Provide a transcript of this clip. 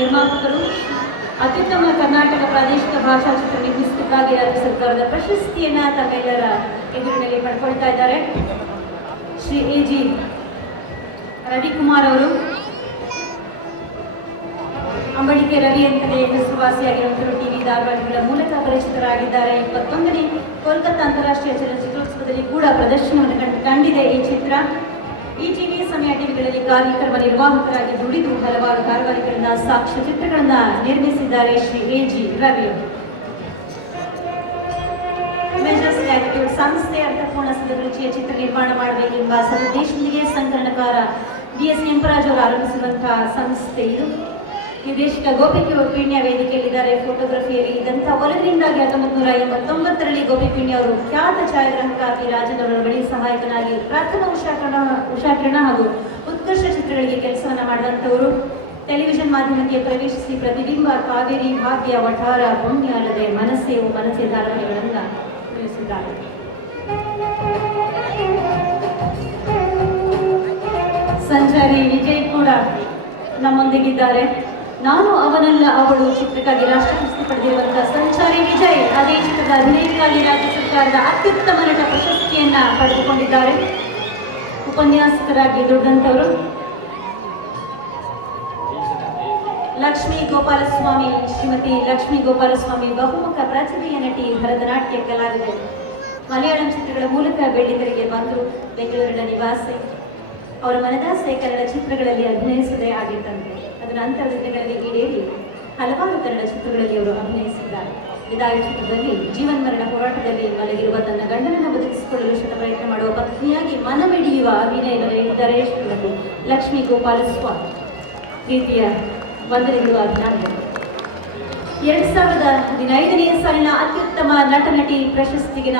ನಿರ್ಮಾಪಕರು ಅತ್ಯುತ್ತಮ ಕರ್ನಾಟಕ ಪ್ರಾದೇಶಿಕ ಭಾಷಾ ಚಿತ್ರ ನಿರ್ಮಿಸಿದ್ದಕ್ಕಾಗಿ ರಾಜ್ಯ ಸರ್ಕಾರದ ಪ್ರಶಸ್ತಿಯನ್ನ ತಮ್ಮೆಲ್ಲರ ಎದುರಿನಲ್ಲಿ ಪಡ್ಕೊಳ್ತಾ ಇದ್ದಾರೆ. ಶ್ರೀ ಎ.ಜಿ. ರವಿಕುಮಾರ್ ಅವರು ಅಂಬಳಿಕೆ ರವಿ ಅಂತಲೇ ಹೆಸರುವಾಸಿಯಾಗಿರುವಂತಹ ಟಿವಿ ಧಾರಾವಾಹಿಗಳ ಮೂಲಕ ಪರಿಚಿತರಾಗಿದ್ದಾರೆ. 21ನೇ ಕೋಲ್ಕತ್ತಾ ಅಂತಾರಾಷ್ಟ್ರೀಯ ಚಲನಚಿತ್ರೋತ್ಸವದಲ್ಲಿ ಕೂಡ ಪ್ರದರ್ಶನವನ್ನು ಕಂಡಿದೆ ಈ ಚಿತ್ರ. ಈ ಟಿವಿ ಸಮಯ ಟಿವಿಗಳಲ್ಲಿ ಕಾರ್ಯಕ್ರಮ ನಿರ್ವಾಹಕರಾಗಿ ದುಡಿದು ಹಲವಾರು ಧಾರಾವಾಹಿಗಳನ್ನ ಸಾಕ್ಷ್ಯ ಚಿತ್ರಗಳನ್ನ ನಿರ್ಮಿಸಿದ್ದಾರೆ ಶ್ರೀ ಎ.ಜಿ. ರವಿ. ಮೆಜೆಸ್ಟಿಕ್ ಸಂಸ್ಥೆ ಅರ್ಥಪೂರ್ಣ ಸದಭಿರುಚಿಯ ಚಿತ್ರ ನಿರ್ಮಾಣ ಮಾಡಬೇಕೆಂಬ ಸದುದ್ದೇಶದೊಂದಿಗೆ ಸಂಕಲನಕಾರ ಬಿ.ಎಸ್. ಕೆಂಪರಾಜ್ ಅವರು ಆರಂಭಿಸಿರುವಂತಹ ಸಂಸ್ಥೆ ಇದು. ನಿರ್ದೇಶಕ ಗೋಪಿ ಪಿಣ್ಯ ವೇದಿಕೆಯಲ್ಲಿದ್ದಾರೆ. ಫೋಟೋಗ್ರಫಿಯಲ್ಲಿ ಇದ್ದಂತಹ ಒಲವಿನಿಂದಾಗಿ 1989ರಲ್ಲಿ ಗೋಪಿ ಪಿಣ್ಯ ಅವರು ಖ್ಯಾತ ಛಾಯಾಗ್ರಾಹಕ ಪಿ. ರಾಜನ್ ಅವರ ಬಳಿ ಸಹಾಯಕನಾಗಿ ಪ್ರಥಮ ಉಷಾಕಿರಣ ಹಾಗೂ ಉತ್ಕರ್ಷ ಚಿತ್ರಗಳಿಗೆ ಕೆಲಸವನ್ನ ಮಾಡಿದಂಥವರು. ಟೆಲಿವಿಷನ್ ಮಾಧ್ಯಮಕ್ಕೆ ಪ್ರವೇಶಿಸಿ ಪ್ರತಿಬಿಂಬ, ಕಾವೇರಿ, ಭಾಗ್ಯ, ವಠಾರ, ಪುಣ್ಯ ಅಲ್ಲದೆ ಮನಸ್ಸೇ ಧಾರಾವಾಹಿಗಳನ್ನು ನಿರ್ಮಿಸಿದ್ದಾರೆ. ಸಂಚಾರಿ ವಿಜಯ್ ಕೂಡ ನಮ್ಮೊಂದಿಗಿದ್ದಾರೆ. ನಾನು ಅವನಲ್ಲ ಅವಳು ಚಿತ್ರಕ್ಕಾಗಿ ರಾಷ್ಟ್ರಪ್ರಶಸ್ತಿ ಪಡೆದಿರುವಂತಹ ಸಂಚಾರಿ ವಿಜಯ್ ಅದೇ ಚಿತ್ರದ ಅಭಿನಯಕ್ಕಾಗಿ ರಾಜ್ಯ ಸರ್ಕಾರದ ಅತ್ಯುತ್ತಮ ನಟ ಪ್ರಶಸ್ತಿಯನ್ನ ಪಡೆದುಕೊಂಡಿದ್ದಾರೆ. ಉಪನ್ಯಾಸಕರಾಗಿ ದುಡಿದಂಥವರು ಶ್ರೀಮತಿ ಲಕ್ಷ್ಮೀ ಗೋಪಾಲಸ್ವಾಮಿ ಬಹುಮುಖ ಪ್ರತಿಭೆಯ ನಟಿ, ಭರತನಾಟ್ಯ ಕಲಾವಿದೆ. ಮಲಯಾಳಂ ಚಿತ್ರಗಳ ಮೂಲಕ ಬೆಳ್ಳಿತೆರೆಗೆ ಬಂದರು. ಬೆಂಗಳೂರಿನ ನಿವಾಸಿ. ಅವರ ಮನದಾಸೆ ಕನ್ನಡ ಚಿತ್ರಗಳಲ್ಲಿ ಅಭಿನಯಿಸದೇ ಆಗಿದ್ದಂತೆ ಅದರ ನಂತರ ದಿನಗಳಲ್ಲಿ ಈಡೇರಿ ಹಲವಾರು ಕನ್ನಡ ಚಿತ್ರಗಳಲ್ಲಿ ಅವರು ಅಭಿನಯಿಸಿದ್ದಾರೆ. ವಿದಾಯ ಚಿತ್ರದಲ್ಲಿ ಜೀವನ್ಮರಣ ಹೋರಾಟದಲ್ಲಿ ಮಲಗಿರುವ ತನ್ನ ಗಂಡನನ್ನು ಬದುಕಿಸಿಕೊಳ್ಳಲು ಶತಪ್ರಯತ್ನ ಮಾಡುವ ಪತ್ನಿಯಾಗಿ ಮನಮಿಡಿಯುವ ಅಭಿನಯವನ್ನು ನೀಡಿದ್ದಾರೆ ಶ್ರೀಮತಿ ಲಕ್ಷ್ಮೀ ಗೋಪಾಲಸ್ವಾಮಿ. ಪ್ರೀತಿಯ ವಂದನೆಗಳು ಅಭಿನಂದನೆ. 2015ನೇ ಸಾಲಿನ ಅತ್ಯುತ್ತಮ ನಟ ನಟಿ ಪ್ರಶಸ್ತಿಗೆ